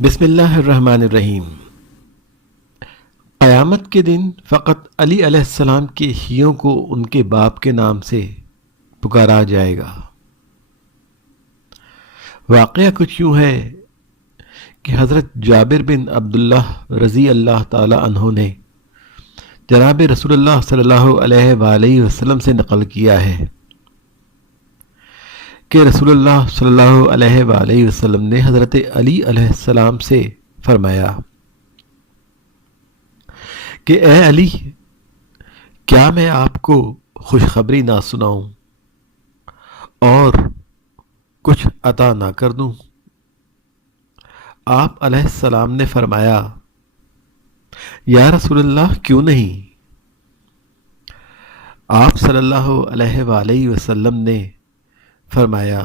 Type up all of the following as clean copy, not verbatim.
بسم اللہ الرحمن الرحیم۔ قیامت کے دن فقط علی علیہ السلام کے ہیوں کو ان کے باپ کے نام سے پکارا جائے گا۔ واقعہ کچھ یوں ہے کہ حضرت جابر بن عبداللہ رضی اللہ تعالی عنہ نے جناب رسول اللہ صلی اللہ علیہ وآلہ وسلم سے نقل کیا ہے کہ رسول اللہ صلی اللہ علیہ وآلہ وسلم نے حضرت علی علیہ السلام سے فرمایا کہ اے علی، کیا میں آپ کو خوشخبری نہ سناؤں اور کچھ عطا نہ کر دوں؟ آپ علیہ السلام نے فرمایا، یا رسول اللہ کیوں نہیں؟ آپ صلی اللہ علیہ وآلہ وسلم نے فرمایا،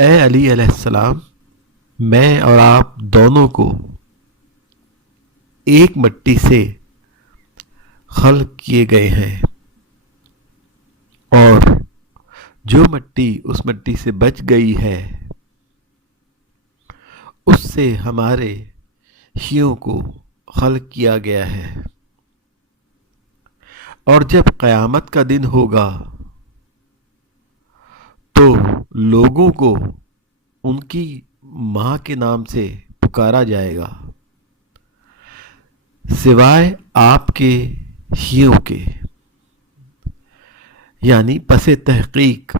اے علی علیہ السلام، میں اور آپ دونوں کو ایک مٹی سے خلق کیے گئے ہیں، اور جو مٹی اس مٹی سے بچ گئی ہے اس سے ہمارے ہیوں کو خلق کیا گیا ہے، اور جب قیامت کا دن ہوگا تو لوگوں کو ان کی ماں کے نام سے پکارا جائے گا سوائے آپ کے ہیوں کے، یعنی پس تحقیق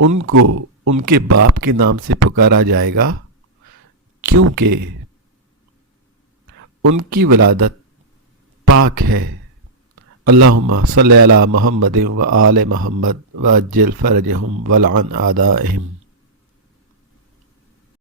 ان کو ان کے باپ کے نام سے پکارا جائے گا، کیونکہ ان کی ولادت پاک ہے۔ اللہم صلی علی محمد و آل محمد وعجل فرجہم ولعن اعدائہم۔